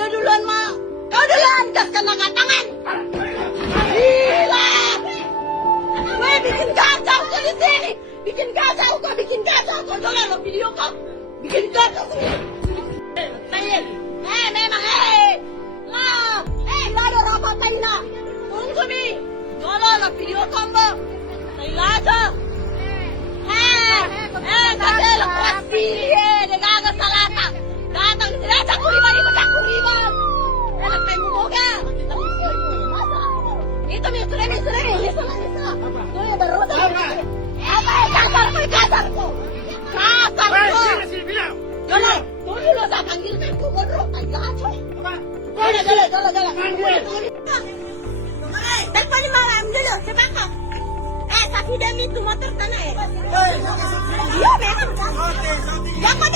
dia duluan mau. Kau duluan, gas kena tangan. Gila. Gue bikin kacau kau di sini. Bikin kacau kau, coba lo video kau. Bikin kacau sini. Memang lah ada rapat taina. Tunggu nih. Jodoh lo video kau mbak. Taila aja. Kasih lo pasti dia kagak salata. Datang sini aja kuriban. Enak pengen moga. Itu sudah. Tuh ya baru kasar ko. Jalan. Tunggu lo saya panggilkan ku gondrong. Jalan. Telepon malam dulu sebaka. Tapi demi tu motor tanah ya. Iya memang. Jangan